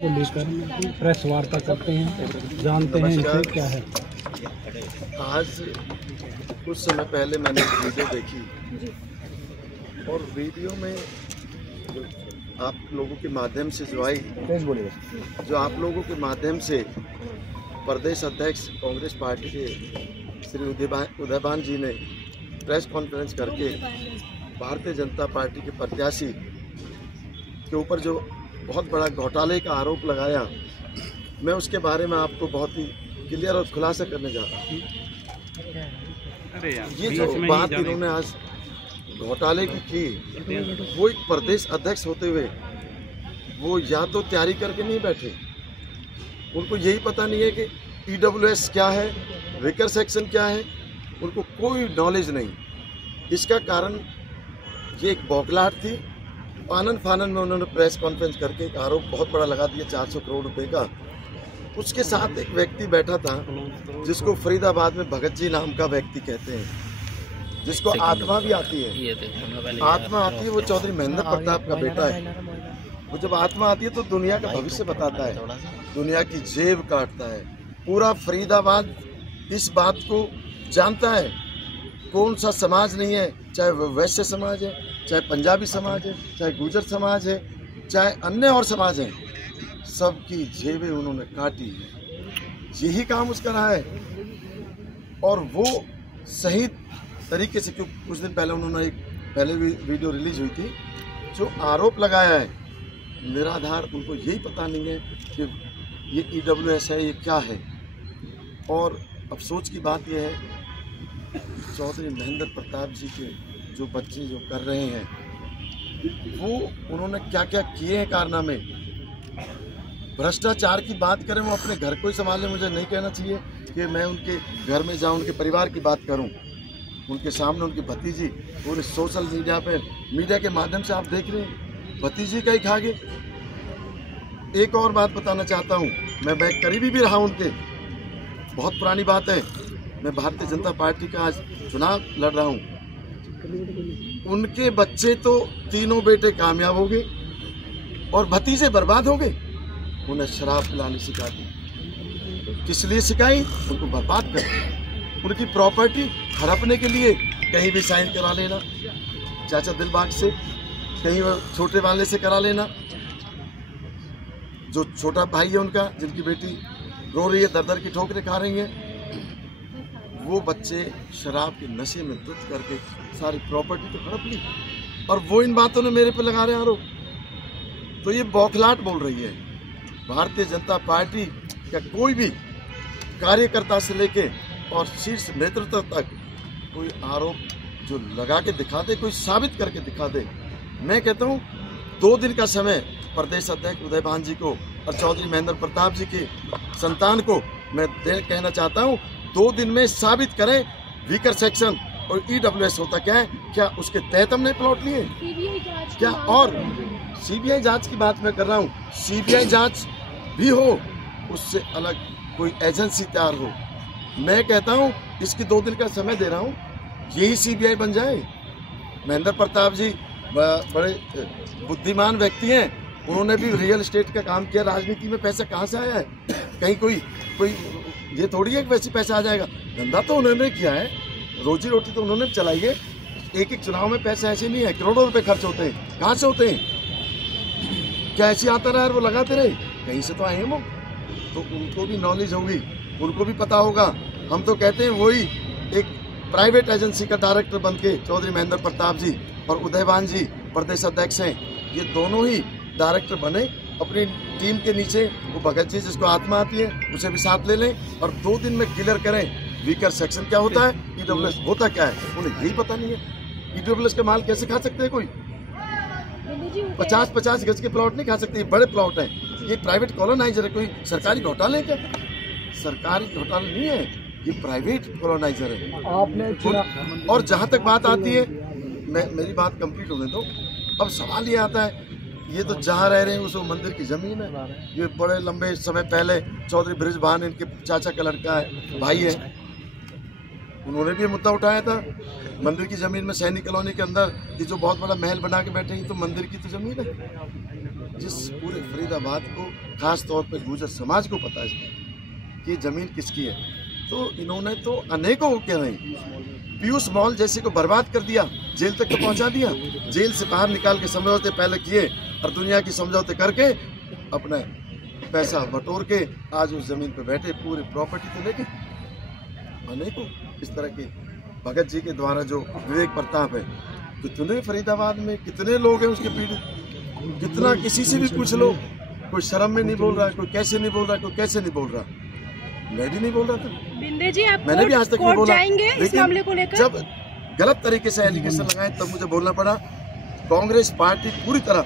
को लेकर प्रेस वार्ता करते हैं, जानते हैं इनसे क्या है। आज कुछ समय पहले मैंने एक वीडियो देखी और वीडियो में जो आप लोगों के माध्यम से जो आप लोगों के माध्यम से प्रदेश अध्यक्ष कांग्रेस पार्टी के श्री उदयभान जी ने प्रेस कॉन्फ्रेंस करके भारतीय जनता पार्टी के प्रत्याशी के ऊपर जो बहुत बड़ा घोटाले का आरोप लगाया, मैं उसके बारे में आपको बहुत ही क्लियर और खुलासा करने जा रहा हूँ। ये जो बात इन्होंने आज घोटाले की वो एक प्रदेश अध्यक्ष होते हुए वो या तो तैयारी करके नहीं बैठे, उनको यही पता नहीं है कि EWS क्या है, विकर सेक्शन क्या है, उनको कोई नॉलेज नहीं। इसका कारण ये एक बौखलाहट थी। आनन फानन में उन्होंने प्रेस कॉन्फ्रेंस करके एक आरोप बहुत बड़ा लगा दिया 400 करोड़ रुपए का। उसके साथ एक व्यक्ति बैठा था जिसको फरीदाबाद में भगत जी नाम का व्यक्ति कहते हैं, जिसको आत्मा भी आती है। आत्मा आती है, वो चौधरी महेंद्र प्रताप का बेटा है। वो जब आत्मा आती है तो दुनिया का भविष्य बताता है, दुनिया की जेब काटता है। पूरा फरीदाबाद इस बात को जानता है। कौन सा समाज नहीं है, चाहे वो वैश्य समाज है, चाहे पंजाबी समाज है, चाहे गुर्जर समाज है, चाहे अन्य और समाज हैं, सबकी जेबें उन्होंने काटी है। यही काम उसका रहा है और वो सही तरीके से, क्योंकि कुछ दिन पहले उन्होंने एक पहले भी वीडियो रिलीज हुई थी, जो आरोप लगाया है निराधार, उनको यही पता नहीं है कि ये EWS है, ये क्या है। और अफसोस की बात यह है चौधरी महेंद्र प्रताप जी के जो बच्चे जो कर रहे हैं, वो उन्होंने क्या क्या किए हैं कारनामे। भ्रष्टाचार की बात करें, वो अपने घर को ही संभालें। मुझे नहीं कहना चाहिए कि मैं उनके घर में जाऊं, उनके परिवार की बात करूं। उनके सामने उनकी भतीजी पूरे सोशल मीडिया पे, मीडिया के माध्यम से आप देख रहे हैं, भतीजी का ही खा गए। एक और बात बताना चाहता हूं, मैं करीबी भी रहा उनके, बहुत पुरानी बात है। मैं भारतीय जनता पार्टी का आज चुनाव लड़ रहा हूं। उनके बच्चे तो तीनों बेटे कामयाब हो गए और भतीजे बर्बाद हो गए। उन्हें शराब पिलानी सिखा दी। किस लिए सिखाई? उनको बर्बाद कर, उनकी प्रॉपर्टी हड़पने के लिए। कहीं भी साइन करा लेना, चाचा दिलबाग से, कहीं वो छोटे वाले से करा लेना। जो छोटा भाई है उनका, जिनकी बेटी रो रही है, दर दर की ठोकरें खा रही हैं, वो बच्चे शराब के नशे में धुत करके सारी प्रॉपर्टी तो हड़प ली और वो इन बातों ने मेरे पे लगा रहे हैं आरोप। तो ये बौखलाहट बोल रही है। भारतीय जनता पार्टी का कोई भी कार्यकर्ता से लेके और शीर्ष नेतृत्व तक कोई आरोप जो लगा के दिखा दे, कोई साबित करके दिखा दे। मैं कहता हूँ 2 दिन का समय प्रदेश अध्यक्ष उदयभान जी को और चौधरी महेंद्र प्रताप जी की संतान को मैं कहना चाहता हूँ, 2 दिन में साबित करें वीकर सेक्शन और EWS होता क्या है, क्या उसके तहत हमने प्लॉट लिए क्या। और CBI जांच की बात मैं कर रहा हूँ, CBI जांच भी हो, उससे अलग कोई एजेंसी तैयार हो। मैं कहता हूँ इसकी 2 दिन का समय दे रहा हूँ, यही CBI बन जाए। महेंद्र प्रताप जी बड़े बुद्धिमान व्यक्ति हैं, उन्होंने भी रियल एस्टेट का काम किया। राजनीति में पैसा कहाँ से आया है? कहीं कोई ये थोड़ी है कि वैसे पैसा आ जाएगा। धंधा तो उन्होंने किया है, रोजी रोटी तो उन्होंने चलाई है। एक एक चुनाव में पैसा ऐसे नहीं है, करोड़ों रुपए खर्च होते हैं। कहाँ से होते हैं? क्या ऐसे आता रहा है वो लगाते रहे? कहीं से तो आए हैं वो। तो उनको भी नॉलेज होगी, उनको भी पता होगा। हम तो कहते हैं वही एक प्राइवेट एजेंसी का डायरेक्टर बन के चौधरी महेंद्र प्रताप जी और उदयभान जी प्रदेश अध्यक्ष हैं, ये दोनों ही डायरेक्टर बने। अपनी टीम के नीचे वो भगत जी जिसको आत्मा आती है, उसे भी साथ ले लें और 2 दिन में क्लियर करें वीकर सेक्शन क्या होता है, EWS होता क्या है। उन्हें यही पता नहीं है। EWS का माल कैसे खा सकते हैं? कोई 50-50 गज के प्लॉट नहीं खा सकते, ये बड़े प्लॉट हैं। ये प्राइवेट कॉलोनाइजर है, कोई सरकारी घोटाले है क्या? सरकारी घोटाला नहीं है, ये प्राइवेट कॉलोनाइजर है। आपने और जहाँ तक बात आती है, मेरी बात कंप्लीट होने दो। अब सवाल ये आता है, ये तो जहाँ रह रहे हैं उस मंदिर की जमीन है। ये बड़े लंबे समय पहले चौधरी बृजभान इनके चाचा का लड़का है, भाई है, उन्होंने भी मुद्दा उठाया था। मंदिर की जमीन में सैनिक कॉलोनी के अंदर ये जो बहुत बड़ा महल बना के बैठे हैं, तो मंदिर की तो जमीन है। जिस पूरे फरीदाबाद को खास तौर पे गुर्जर समाज को पता है इसमें कि जमीन किसकी है। तो इन्होंने तो अनेकों कह रहे हैं, पीयूष मॉल जैसे को बर्बाद कर दिया, जेल तक तो पहुंचा दिया, जेल से बाहर निकाल के समझौते पहले किए और दुनिया की समझौते करके अपना पैसा बटोर के आज उस जमीन पे बैठे, पूरी प्रॉपर्टी तो लेके। अनेकों इस तरह के भगत जी के द्वारा जो विवेक प्रताप है, कितने फरीदाबाद में कितने लोग हैं उसके पीड़ित, कितना किसी से भी पूछ लो, कोई शर्म में नहीं बोल रहा है, कोई कैसे नहीं बोल रहा है, कोई कैसे नहीं बोल रहा। मैं भी नहीं बोल रहा था, बिंदे जी आप मैंने भी आज तक नहीं बोला, जाएंगे इस मामले को लेकर? जब गलत तरीके से एलिगेशन लगाए तब मुझे बोलना पड़ा। कांग्रेस पार्टी पूरी तरह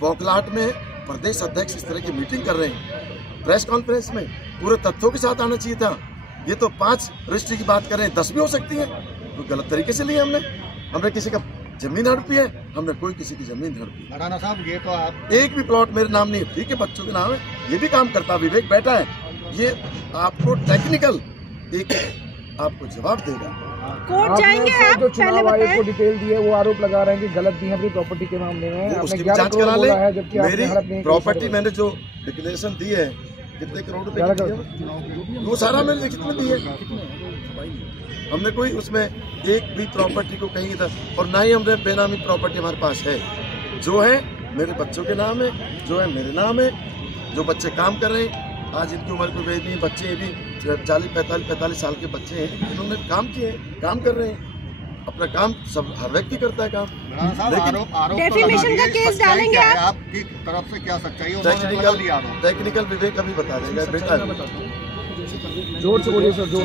बौखलाहट में, प्रदेश अध्यक्ष इस तरह की मीटिंग कर रहे हैं, प्रेस कॉन्फ्रेंस में पूरे तथ्यों के साथ आना चाहिए था। ये तो 5 रजिस्ट्री की बात कर रहे हैं, 10 भी हो सकती है, तो गलत तरीके से लिया हमने किसी का जमीन हड़पी है, हमने कोई किसी की जमीन हड़पी। मराना साहब ये तो आप एक भी प्लॉट मेरे नाम नहीं है, ठीक है बच्चों के नाम है, ये भी काम करता, विवेक बैठा है, ये आपको टेक्निकल एक आपको जवाब देगा। कोर्ट जाएंगे आप? जो चुनाव आयोग को डिटेल दी है वो आरोप लगा रहे हैं कि गलत दी है अपनी प्रॉपर्टी के मामले में, उसकी जांच करा ले। मेरी प्रॉपर्टी मैंने जो डिक्लेरेशन दी है, कितने करोड़ रुपए की है, वो सारा मैंने लिखित में दी है। हमने कोई उसमें एक भी प्रॉपर्टी को कहीं इधर, और ना ही हमने बेनामी प्रॉपर्टी हमारे पास है, जो है मेरे बच्चों के नाम है, जो है मेरे नाम है, जो बच्चे काम कर रहे हैं, आज इनकी उम्र को भी बच्चे भी 40-45 साल के बच्चे हैं, इन्होंने काम किए, काम कर रहे हैं, अपना काम सब हर व्यक्ति करता है काम। डेफिमेशन का केस डालेंगे आप? आपकी तरफ से क्या सच्चाई है? टेक्निकल विवेक अभी बता देगा बेटा। जोर से बोलिए सर, जोर।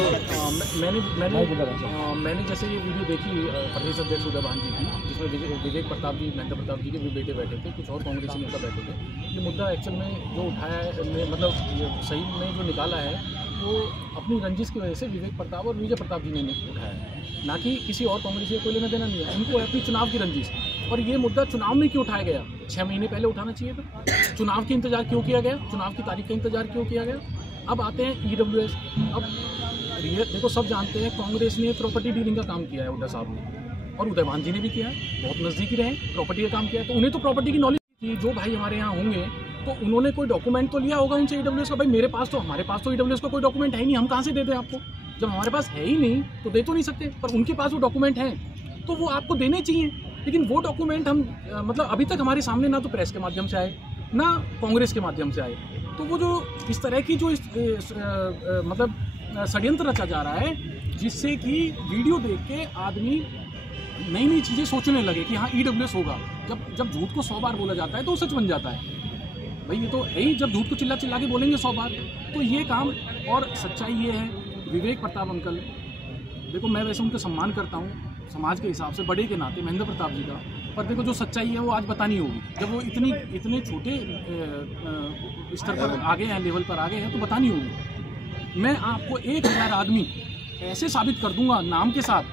मैंने जैसे ये वीडियो देखी प्रदेश अध्यक्ष उदय भान जी की, जिसमें विवेक प्रताप जी, महेंद्र प्रताप जी के भी बेटे बैठे थे, कुछ और कांग्रेसी नेता बैठे थे। ये मुद्दा एक्चुअल में जो उठाया है, मतलब सही में जो निकाला है, वो अपनी रंजिश की वजह से विवेक प्रताप और विजय प्रताप जी ने उठाया है, ना कि किसी और कांग्रेसी को कोई लेना देना नहीं है। उनको अपनी चुनाव की रंजिश, और ये मुद्दा चुनाव में क्यों उठाया गया? 6 महीने पहले उठाना चाहिए था। चुनाव के इंतजार क्यों किया गया? चुनाव की तारीख का इंतजार क्यों किया गया? अब आते हैं EWS। अब देखो सब जानते हैं कांग्रेस ने प्रॉपर्टी डीलिंग का काम किया है हुड्डा साहब ने, और उदय भान जी ने भी किया है, बहुत नज़दीकी रहे, प्रॉपर्टी का काम किया है, तो उन्हें तो प्रॉपर्टी की नॉलेज थी। जो भाई हमारे यहाँ होंगे तो उन्होंने कोई डॉक्यूमेंट तो लिया होगा उनसे EWS का। भाई मेरे पास तो, हमारे पास तो EWS का कोई डॉक्यूमेंट है ही नहीं, हम कहाँ से दे दें आपको? जब हमारे पास है ही नहीं तो दे तो नहीं सकते, पर उनके पास वो डॉक्यूमेंट हैं तो वो आपको देने चाहिए। लेकिन वो डॉक्यूमेंट हम मतलब अभी तक हमारे सामने ना तो प्रेस के माध्यम से आए, ना कांग्रेस के माध्यम से आए। तो वो जो इस तरह की जो मतलब षड्यंत्र रचा जा रहा है, जिससे कि वीडियो देख के आदमी नई नई चीज़ें सोचने लगे कि हाँ EWS होगा। जब झूठ को 100 बार बोला जाता है तो सच बन जाता है। भाई ये तो है ही, जब झूठ को चिल्ला चिल्ला के बोलेंगे 100 बार तो ये काम। और सच्चाई ये है, विवेक प्रताप अंकल, देखो मैं वैसे उनका सम्मान करता हूँ समाज के हिसाब से, बड़े के नाते महेंद्र प्रताप जी का, पर देखो जो सच्चाई है वो आज बतानी होगी। जब वो इतने छोटे स्तर पर आगे हैं, लेवल पर आगे हैं, तो बतानी होगी। मैं आपको 1000 आदमी ऐसे साबित कर दूंगा नाम के साथ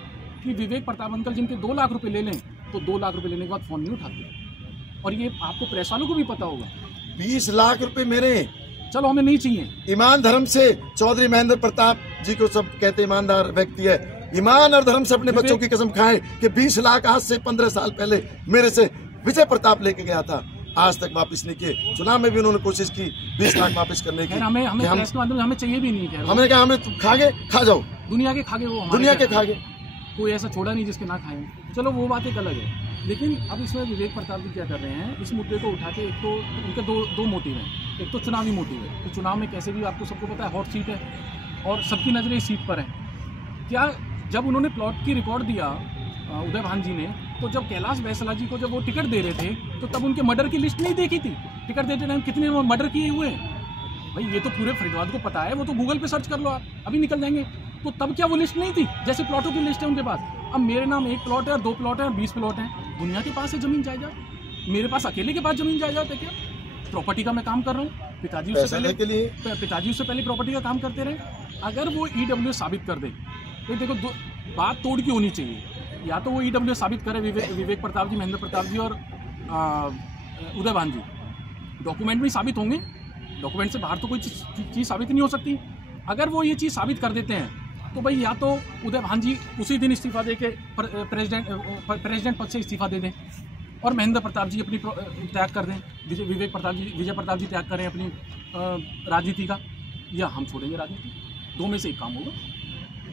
कि विवेक प्रताप अंकल जिनके 2 लाख रुपए ले लें तो 2 लाख रुपए लेने के बाद फ़ोन नहीं उठाते। और ये आपको प्रेस वालों को भी पता होगा। 20 लाख रुपए मेरे, चलो हमें नहीं चाहिए। ईमान धर्म से चौधरी महेंद्र प्रताप जी को सब कहते ईमानदार व्यक्ति है, ईमान और धर्म से अपने बच्चों की कसम खाए कि 20 लाख आज से 15 साल पहले मेरे से विजय प्रताप लेके गया था, आज तक वापस नहीं किए। चुनाव में भी उन्होंने कोशिश की 20 लाख वापस करने की। हमें प्रेस के माध्यम से हमें चाहिए भी नहीं। हमने कहा हमें तुम खा गए, खा जाओ, दुनिया के खा गए, वो दुनिया के खा गए, कोई ऐसा छोड़ा नहीं जिसके ना खाएं। चलो वो बात एक अलग है। लेकिन अब इसमें विवेक प्रताप जी क्या कर रहे हैं, इस मुद्दे को उठा के, एक तो उनके दो मोटिव हैं। एक तो चुनावी मोटिव है, तो चुनाव में कैसे भी आपको सबको पता है हॉट सीट है और सबकी नज़रें इस सीट पर हैं। क्या जब उन्होंने प्लॉट की रिकॉर्ड दिया उदय भान जी ने, तो जब कैलाश बैसला जी को जब वो टिकट दे रहे थे तो तब उनके मर्डर की लिस्ट नहीं देखी थी? टिकट देते टाइम कितने मर्डर किए हुए हैं? भाई ये तो पूरे फरीदाबाद को पता है, वो तो गूगल पे सर्च कर लो आप, अभी निकल जाएंगे। तो तब क्या वो लिस्ट नहीं थी? जैसे प्लॉटों की लिस्ट है उनके पास। अब मेरे नाम 1 प्लॉट है और 2 प्लॉट है और 20 प्लॉट हैं। दुनिया के पास है ज़मीन जायदाद, मेरे पास अकेले के पास ज़मीन जायदाद है क्या? प्रॉपर्टी का मैं काम कर रहा हूँ, पिताजी उससे पहले प्रॉपर्टी का काम करते रहे। अगर वो EWS साबित कर दे तो देखो बात तोड़ की होनी चाहिए। या तो वो EWS साबित करे विवेक प्रताप जी, महेंद्र प्रताप जी और उदय भान जी, डॉक्यूमेंट में साबित होंगे। डॉक्यूमेंट से बाहर तो कोई चीज़ साबित नहीं हो सकती। अगर वो ये चीज़ साबित कर देते हैं तो भाई या तो उदय भान जी उसी दिन इस्तीफा दे के प्रेसिडेंट पद से इस्तीफा दे दें, और महेंद्र प्रताप जी अपनी त्याग कर दें, विजय प्रताप जी त्याग करें अपनी राजनीति का, या हम छोड़ेंगे राजनीति। दो में से एक काम होगा।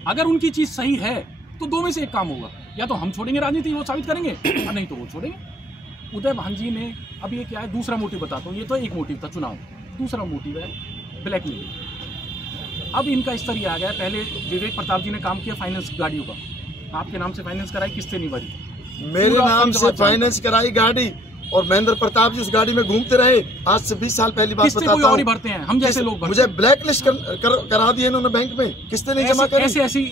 अगर उनकी चीज़ सही है तो दो में से एक काम होगा, या तो हम छोड़ेंगे राजनीति, वो साबित करेंगे, और नहीं तो वो छोड़ेंगे। उदय भान जी ने अब ये क्या है, दूसरा मोटिव बताता हूँ। ये तो एक मोटिव था चुनाव, दूसरा मोटिव है ब्लैकमेलिंग। अब इनका स्तर ये आ गया, पहले विवेक प्रताप जी ने काम किया फाइनेंस गाड़ियों का, आपके नाम से फाइनेंस कराई, किससे नहीं भरी? मेरे नाम से फाइनेंस कराई गाड़ी, और महेंद्र प्रताप जी उस गाड़ी में घूमते रहे। आज से 20 साल पहली बात बताता हूँ, भरते हैं हम जैसे लोग, मुझे ब्लैक लिस्ट करा दिए इन्होंने बैंक में, किस्तें नहीं जमा करी। ऐसी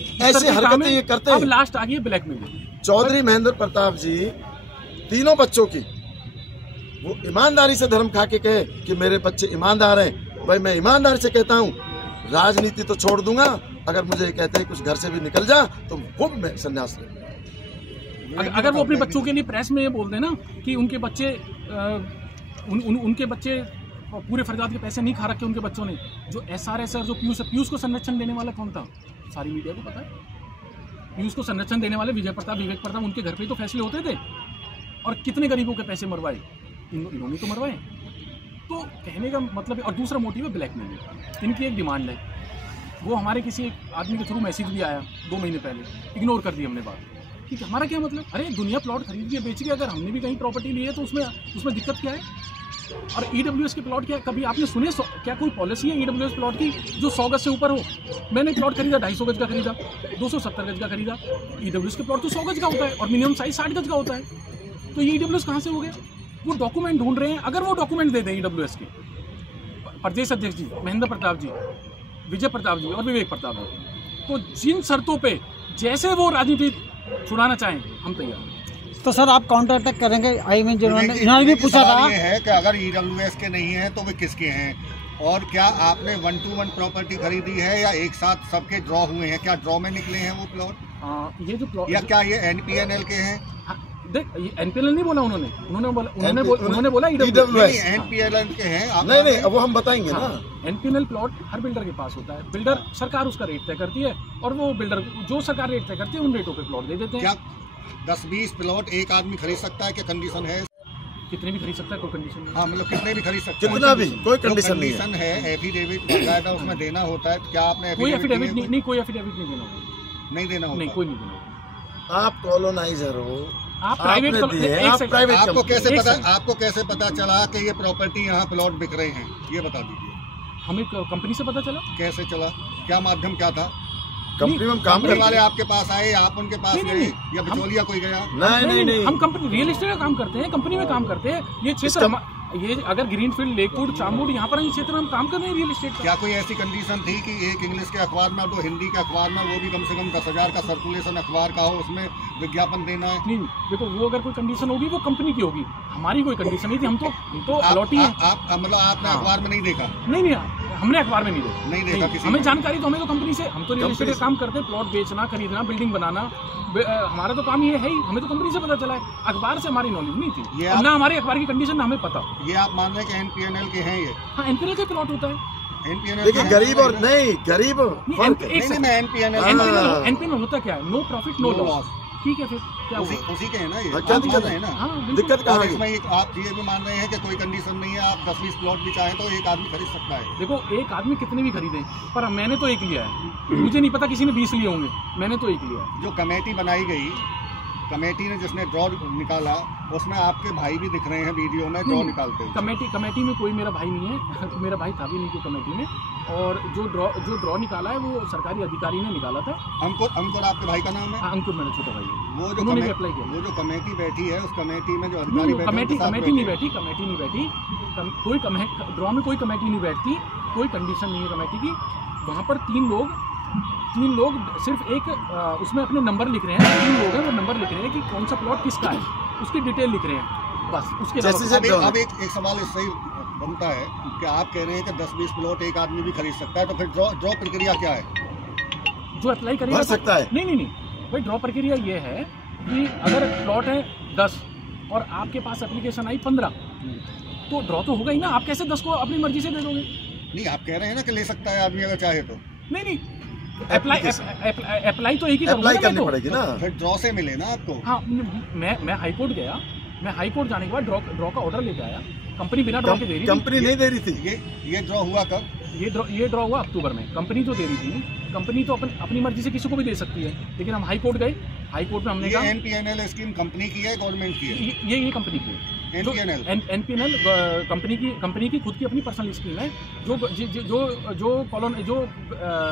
हरकतें ये करते हैं। अब लास्ट आ गई ब्लैकमेलिंग। चौधरी महेंद्र प्रताप जी तीनों बच्चों की वो ईमानदारी से धर्म खा के कहे कि मेरे बच्चे ईमानदार हैं। भाई मैं ईमानदारी से कहता हूँ, राजनीति तो छोड़ दूंगा, अगर मुझे कहते हैं कुछ घर से भी निकल जा तो वो भी मैं संन्यास ले। अगर वो अपने बच्चों के लिए प्रेस में ये बोल देना कि उनके बच्चे उनके बच्चे पूरे फरियाद के पैसे नहीं खा रखे उनके बच्चों ने, जो SRS जो पीयूष को संरक्षण देने वाला कौन था, सारी मीडिया को पता है। पीयूष को संरक्षण देने वाले विवेक प्रताप उनके घर पे तो फैसले होते थे, और कितने गरीबों के पैसे मरवाए, इन्होंने तो मरवाए। तो कहने का मतलब है। और दूसरा मोटिव है ब्लैकमेलिंग। इनकी एक डिमांड है, वो हमारे किसी एक आदमी के थ्रू मैसेज भी आया 2 महीने पहले, इग्नोर कर दी हमने बात। ठीक है, हमारा क्या मतलब, अरे दुनिया प्लॉट खरीद के बेच के, अगर हमने भी कहीं प्रॉपर्टी ली है तो उसमें दिक्कत क्या है? और EWS के प्लॉट क्या, कभी आपने सुने क्या कोई पॉलिसी है EWS प्लॉट की जो 100 गज से ऊपर हो? मैंने प्लॉट खरीदा 250 गज का खरीदा, 270 गज का खरीदा। EWS के प्लॉट तो 100 गज का होता है, और मिनिमम साइज 60 गज का होता है। तो ये EWS कहाँ से हो गया? वो डॉक्यूमेंट ढूंढ रहे हैं। अगर वो डॉक्यूमेंट दे दें EWS के प्रदेश अध्यक्ष जी महेंद्र प्रताप जी, विजय प्रताप जी और विवेक प्रताप जी, तो जिन शर्तों पे जैसे वो राजनीति छुड़ाना चाहें, हम तैयार हैं। तो सर आप काउंटर अटैक करेंगे? इन्होंने भी पूछा था ये है कि अगर EWS के नहीं है तो वे किसके हैं, और क्या आपने 1-to-1 प्रॉपर्टी खरीदी है या एक साथ सबके ड्रॉ हुए हैं? क्या ड्रॉ में निकले हैं वो प्लॉट, ये जो प्लॉट, या क्या ये NPNL के हैं? देख, ये NPNL नहीं बोला उन्होंने बोला EWS NPNL के हैं। नहीं, अब वो हम बताएंगे ना। NPNL प्लॉट हर बिल्डर के पास होता है। बिल्डर, सरकार उसका रेट तय करती है, और वो बिल्डर जो सरकार रेट तय करती है उन रेटों पे प्लॉट दे देते हैं। क्या 10-20 प्लॉट एक आदमी खरीद सकता है? क्या कंडीशन है? कितने भी खरीद सकता है, कोई कंडीशन नहीं। हाँ, मतलब कितने भी खरीद सकता है, कितना भी, कोई कंडीशन नहीं कंडीशन है। एफिडेविट बाकायदा उसमें देना होता है। क्या आपने कोई एफिडेविट नहीं, कोई एफिडेविट नहीं देना होगा, नहीं देना होगा, नहीं, कोई नहीं देना होगा। आप कॉलोनाइजर हो, आप प्राइवेट, आपको कैसे पता चला कि ये प्रॉपर्टी यहाँ प्लॉट बिक रहे हैं, ये बता दीजिए। हमें कंपनी से पता चला। कैसे चला, क्या माध्यम क्या था? कंपनी में काम करने वाले आपके पास आए, आप उनके पास गए, या बिचौलिया कोई गया? नहीं, हम कंपनी रियल एस्टेट का काम करते हैं, कंपनी में काम करते हैं। ये क्षेत्र, ये अगर ग्रीनफील्ड, लेकवुड, चामवुड, यहाँ पर क्षेत्र में हम काम कर रहे हैं रियल एस्टेट का। क्या कोई ऐसी कंडीशन थी कि एक इंग्लिश के अखबार में और 2 हिंदी के अखबार में, वो भी कम से कम 10,000 का सर्कुलेशन अखबार का हो, उसमें विज्ञापन देना है? नहीं, देखो, वो अगर कोई कंडीशन होगी वो कंपनी की होगी, हमारी कोई कंडीशन नहीं थी। हम तो अलॉटी है। मतलब आपने अखबार में नहीं देखा? नहीं, हमने अखबार में नहीं देखा किसी हमें जानकारी तो हमें तो कंपनी से, हम तो रियल एस्टेट का काम करते हैं, प्लॉट बेचना, खरीदना, बिल्डिंग बनाना, हमारा तो काम ये है ही। हमें तो कंपनी से पता चला है, अखबार से हमारी नॉलेज नहीं थी, और ना हमारे अखबार की कंडीशन ना हमें पता। ये आप मान रहे हैं कि NPNL के हैं ये? हाँ, NPNL के प्लॉट होता है। देखिए, गरीब और नहीं गरीब NPNL होता क्या है? No profit no loss. ठीक है, फिर क्या उसी के है ना ये? क्या दिक्कत है ना? दिक्कत कहाँ है? इसमें आप ये भी मान रहे हैं कि कोई कंडीशन नहीं है, आप 10-20 प्लॉट भी चाहें तो एक आदमी खरीद सकता है? देखो, एक आदमी कितने भी खरीदे, पर मैंने तो एक लिया है। मुझे नहीं पता किसी ने 20 लिए होंगे, मैंने तो एक लिया है। जो कमेटी बनाई गई, कमेटी ने जिसने ड्रॉ निकाला, उसमें आपके भाई भी दिख रहे हैं वीडियो में ड्रॉ निकालते हैं। कमेटी में कोई मेरा भाई नहीं है, मेरा भाई था भी नहीं कोई कमेटी में, और जो ड्रॉ निकाला है वो सरकारी अधिकारी ने निकाला था। अंकुर आपके भाई का नाम है? हाँ, अंकुर मेरा छोटा भाई है। वो जो अप्लाई किया, वो जो कमेटी बैठी है, उस कमेटी में जो अधिकारी कमेटी नहीं बैठी। कोई ड्रॉ में कोई कमेटी नहीं बैठती, कोई कंडीशन नहीं है कमेटी की। वहाँ पर तीन लोग सिर्फ एक उसमें अपने नंबर लिख रहे हैं। 3 लोग हैं, वो नंबर लिख रहे हैं कि कौन सा प्लॉट किसका है, उसकी डिटेल लिख रहे हैं, बस। उसके अब एक सवाल इससे ही बनता है कि आप कह रहे हैं कि 10-20 प्लॉट एक आदमी भी खरीद सकता है, तो फिर ड्रॉ प्रक्रिया क्या है? जो अप्लाई करेगा सकता है? नहीं भाई, ड्रॉ प्रक्रिया ये है कि अगर प्लॉट है 10 और आपके पास एप्लीकेशन आई 15, तो ड्रॉ तो होगा ही ना। आप कैसे 10 को अपनी मर्जी से दे दोगे? नहीं, आप कह रहे हैं ना कि ले सकता है आदमी अगर चाहे तो। नहीं, अप्लाई तो एक ही अप्लाई करनी पड़ेगी ना, फिर ड्रॉ से मिले ना आपको। हाँ, मैं हाई कोर्ट गया, मैं हाई कोर्ट जाने के बाद ड्रॉ का ऑर्डर लेके आया, कंपनी बिना ड्रॉ के दे रही थी। कंपनी नहीं दे रही थी। ये ड्रॉ हुआ कब? ये ड्रॉ हुआ अक्टूबर में। कंपनी जो दे रही थी, कंपनी तो अपनी मर्जी से किसी को भी दे सकती है, लेकिन हम हाई कोर्ट गए, हाई कोर्ट में हमने कहा एनपीएनएल स्कीम कंपनी की है गवर्नमेंट की है? ये कंपनी की है। एनपीएनएल कंपनी की खुद की अपनी पर्सनल स्कीम है, जो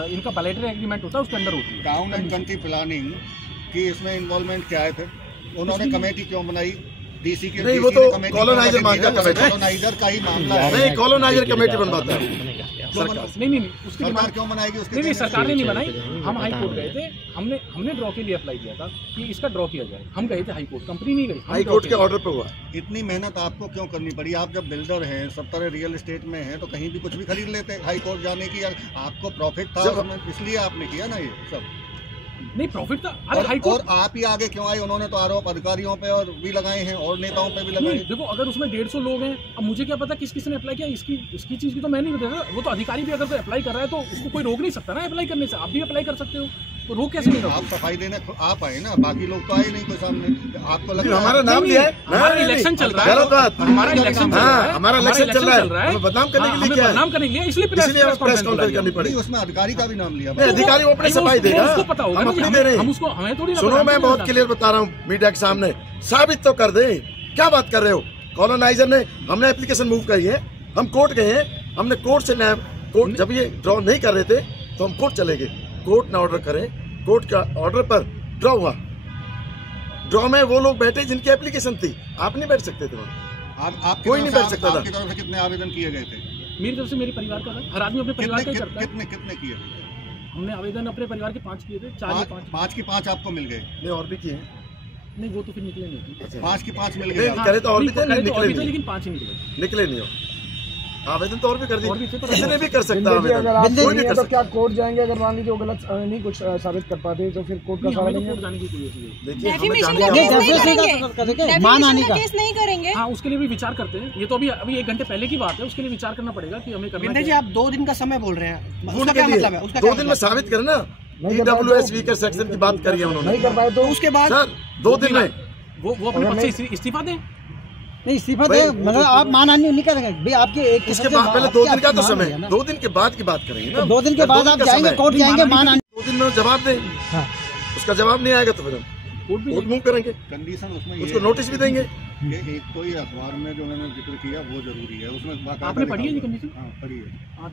इनका बायलैटरल एग्रीमेंट होता है उसके अंदर होती है। टाउन एंड कंट्री प्लानिंग की इसमें इन्वॉल्वमेंट क्या है? फिर उन्होंने कमेटी क्यों बनाई? डीसी के नहीं, वो तो कॉलोनाइजर मांगता कमेटी, कॉलोनाइजर का ही मामला है। नहीं, कॉलोनाइजर कमेटी बनवाता है सरकार। नहीं उसकी सरकार क्यों बनाएगी? उसके नहीं, सरकार ने नहीं बनाई। हम हाई कोर्ट गए थे, हमने ड्रॉ के लिए अप्लाई किया था कि इसका ड्रॉ किया जाए। हम गए थे हाई कोर्ट, कंपनी नहीं गई, हाई कोर्ट के ऑर्डर पे हुआ। इतनी मेहनत आपको क्यों करनी पड़ी? आप जब बिल्डर हैं, सब तरह रियल एस्टेट में हैं, तो कहीं भी कुछ भी खरीद लेते। हाई कोर्ट जाने की आपको प्रॉफिट था, इसलिए आपने किया ना ये सब। नहीं, प्रॉफिट था। अरे हाई कोर्ट, और आप ही आगे क्यों आए? उन्होंने तो आरोप अधिकारियों पे और भी लगाए हैं और नेताओं पे भी लगाए। देखो, अगर उसमें 150 लोग हैं, अब मुझे क्या पता किस ने अप्लाई किया, इसकी चीज की तो मैं नहीं बता। वो तो अधिकारी भी अगर कोई अप्लाई कर रहा है तो उसको कोई रोक नहीं सकता ना अप्लाई करने से। आप भी अप्लाई कर सकते हो, तो रोक कैसे नहीं? आप सफाई देने आप आए ना, बाकी लोग तो आए नहीं कोई सामने। आपको लग रहा है हमारा नाम लिया है, हमारा इलेक्शन चल रहा है, हमारा इलेक्शन चल रहा है, बदनाम करने के लिए क्या है? बदनाम करने के लिए, इसलिए प्रेस कॉन्फ्रेंस करनी पड़ी। उसमें अधिकारी का भी नाम लिया। अधिकारी वो अपनी सफाई देगा, उसको पता होगा, हम अपनी दे रहे हैं। हमें थोड़ी। सुनो, मैं बहुत क्लियर बता रहा हूँ मीडिया के सामने, साबित तो कर दे। क्या बात कर रहे हो? कॉलोनाइजर ने, हमने एप्लीकेशन मूव करी है, हम कोर्ट गए हैं, हमने कोर्ट से कोर्ट जब ये ड्रॉ नहीं कर रहे थे तो हम कोर्ट चले गए। कोर्ट ने ऑर्डर करे, कोर्ट का ऑर्डर पर ड्रॉ हुआ। ड्रॉ में वो लोग बैठे जिनकी एप्लीकेशन थी, आप नहीं बैठ सकते थे वहाँ। आप कोई नहीं बैठ सकता था। आपकी तरफ से कितने आवेदन किए गए थे? मेरी तरफ से, मेरे परिवार का था। हर आदमी अपने परिवार का ही करता है। कितने किए? हमने आवेदन अपने परिवार के 5 किए थे। 5 की 5 आपको मिल गए? नहीं, और भी किए। नहीं, वो तो फिर निकले नहीं। 5 की 5 मिल गए। करे तो और भी थे, लेकिन 5 ही निकले नहीं हो। आवेदन तो और भी कर दिए, कितने भी कर सकता है। अगर आप कोई भी कर तो क्या कोर्ट जाएंगे? अगर मान लीजिए वो गलत नहीं कुछ साबित कर पाते तो फिर कोर्ट का सवाल नहीं है। जाने की कोई देखिए, केस नहीं करेंगे। हाँ, उसके लिए भी विचार करते हैं। ये तो अभी 1 घंटे पहले की बात है, उसके लिए विचार करना पड़ेगा कि हमें करना है। आप 2 दिन का समय बोल रहे हैं, उसका क्या मतलब है? उसका 2 दिन में साबित करना। DWS वीकर सेक्शन की बात करी है उन्होंने, नहीं कर पाए तो उसके बाद सर 2 दिन में वो अपने पद से इस्तीफा दें। नहीं, इस्तीफा दे, मतलब आप मानहानि नहीं करेंगे भाई। आपके एक उसके बाद पहले 2 दिन का तो समय, 2 दिन के बाद की बात करेंगे ना। 2 दिन के बाद आप जाएंगे कोर्ट, जाएंगे मानहानि। 2 दिन में जवाब दें। उसका जवाब नहीं आएगा तो फिर हम कोर्ट मूव करेंगे, कंडीशन उसमें उसको नोटिस भी देंगे। एक तो ये अखबार में जो मैंने जिक्र किया वो जरूरी है, उसमें आपने पढ़ी है ये कंडीशन? हाँ, पढ़ी है। हाँ,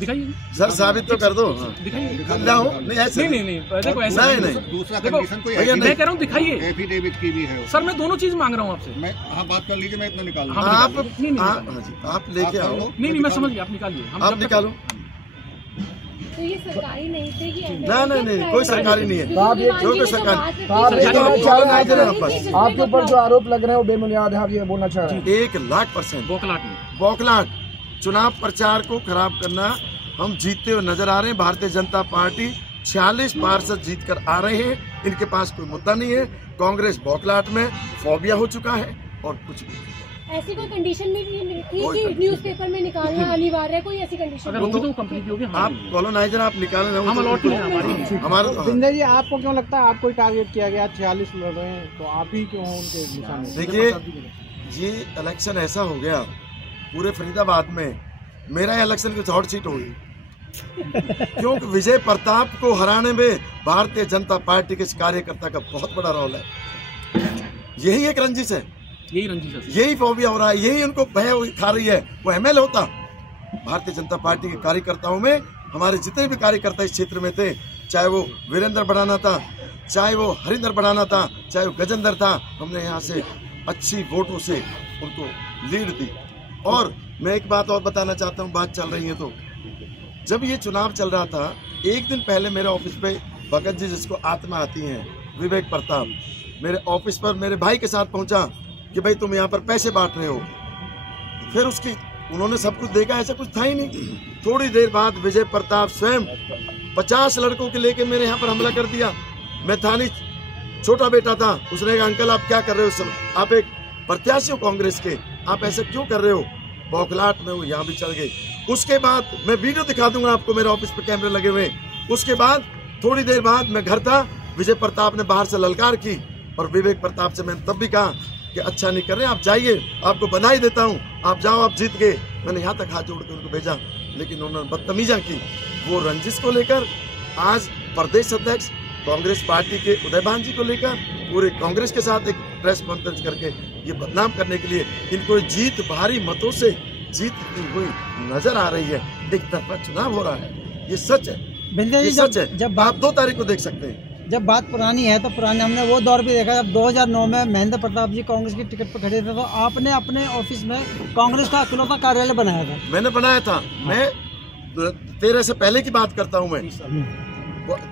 दिखाइए सर, साबित तो कर दो। दिखाइए ना हो, नहीं ऐसे नहीं, देखो ऐसा नहीं। दूसरा कंडीशन कोई मैं कह रहा हूँ दिखाइए। एफिडेविट की भी है सर, मैं दोनों चीज मांग रहा हूँ आपसे। मैं बात कर लीजिए, मैं इतना निकाल आप लेके आओ। नहीं, मैं समझ गया, आप निकालिए। आप निकालो। तो ये सरकारी नहीं थे कि नहीं, कोई सरकारी नहीं है। जो कोई सरकारी आपके ऊपर जो आरोप लग रहे हैं वो बेबुनियाद है, आप ये बोलना चाह रहे हैं? 1,00,000% बौखलाहट चुनाव प्रचार को खराब करना। हम जीतते हुए नजर आ रहे हैं। भारतीय जनता पार्टी 46 पार्षद जीत कर आ रहे हैं, इनके पास कोई मुद्दा नहीं है। कांग्रेस बौखलाहट में फोबिया हो चुका है और कुछ भी। ऐसी कोई कंडीशन नहीं थी कि न्यूज़पेपर में निकालना अनिवार्य है? कोई ऐसी कंडीशन अगर होगी तो कंपनी की होगी। आप कॉलोनाइजर आप निकाले ना, हम अलॉट हैं हमारा। बिंदर जी, आपको क्यों लगता है आपको टारगेट किया गया? 46 लड़ रहे हैं तो आप ही क्यों उनके निशाने? देखिए, ये इलेक्शन ऐसा हो गया पूरे फरीदाबाद में, मेरा इलेक्शन कुछ हॉट सीट होगी क्योंकि विजय प्रताप को हराने में भारतीय जनता पार्टी के कार्यकर्ता का बहुत बड़ा रोल है। यही एक रंजिश है, यही फोबिया हो रहा है, यही उनको भय खा रही है। वो ML होता, भारतीय जनता पार्टी के कार्यकर्ताओं में हमारे जितने भी कार्यकर्ता इस क्षेत्र में थे, चाहे वो वीरेंद्र बढ़ाना था, चाहे वो हरिंदर बढ़ाना था, चाहे वो गजेंद्र था, हमने यहाँ से अच्छी वोटों से उनको लीड दी। और मैं एक बात और बताना चाहता हूँ, बात चल रही है तो, जब ये चुनाव चल रहा था, एक दिन पहले मेरे ऑफिस पे भगत जी, जिसको आत्मा आती है, विवेक प्रताप, मेरे ऑफिस पर मेरे भाई के साथ पहुंचा कि भाई तुम यहाँ पर पैसे बांट रहे हो। फिर उसकी उन्होंने सब कुछ देखा, ऐसा कुछ था ही नहीं। थोड़ी देर बाद विजय प्रताप स्वयं 50 लड़कों के लेके मेरे यहाँ पर हमला कर दिया। मैं था नहीं, छोटा बेटा था। उसने कहा, अंकल आप क्या कर रहे हो? सब आप एक प्रत्याशी हो कांग्रेस के, आप ऐसा क्यों कर रहे हो? बौखलाहट में वो यहाँ भी चल गए। उसके बाद मैं वीडियो दिखा दूंगा आपको, मेरे ऑफिस पे कैमरे लगे हुए। उसके बाद थोड़ी देर बाद मैं घर था, विजय प्रताप ने बाहर से ललकार की और विवेक प्रताप से मैंने तब भी कहा कि अच्छा नहीं कर रहे, आप जाइए, आपको बधाई देता हूँ, आप जाओ, आप जीत गए। मैंने यहाँ तक हाथ जोड़ के उनको भेजा, लेकिन उन्होंने बदतमीजा की। वो रंजिश को लेकर आज प्रदेश अध्यक्ष कांग्रेस पार्टी के उदयभान जी को लेकर पूरे कांग्रेस के साथ एक प्रेस कॉन्फ्रेंस करके ये बदनाम करने के लिए इनको जीत भारी मतों से जीतती हुई नजर आ रही है। एक तरफा चुनाव हो रहा है, ये सच है, बिंदे ये जी, सच है। जब आप 2 तारीख को देख सकते हैं। जब बात पुरानी है तो पुराने हमने वो दौर भी देखा, जब 2009 में महेंद्र प्रताप जी कांग्रेस की टिकट पर खड़े थे तो आपने अपने ऑफिस में कांग्रेस का इकलौता कार्यालय बनाया था। मैंने बनाया था। मैं 13 से पहले की बात करता हूँ। मैं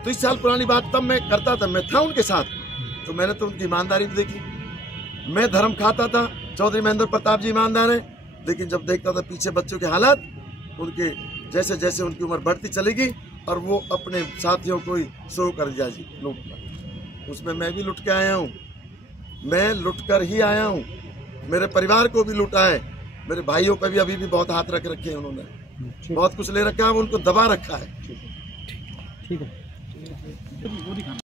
30 साल पुरानी बात तब मैं करता था, मैं था उनके साथ, तो मैंने तो उनकी ईमानदारी देखी। मैं धर्म खाता था, चौधरी महेंद्र प्रताप जी ईमानदार है, लेकिन जब देखता था पीछे बच्चों के हालात, उनके जैसे जैसे उनकी उम्र बढ़ती चलेगी और वो अपने साथियों को ही शुरू कर दिया जी लूटना, उसमें मैं भी लुट के आया हूँ, मैं लुट कर ही आया हूँ। मेरे परिवार को भी लूटा है, मेरे भाइयों पे भी अभी भी बहुत हाथ रख रखे हैं उन्होंने, बहुत कुछ ले रखा है, उनको दबा रखा है। ठीक है।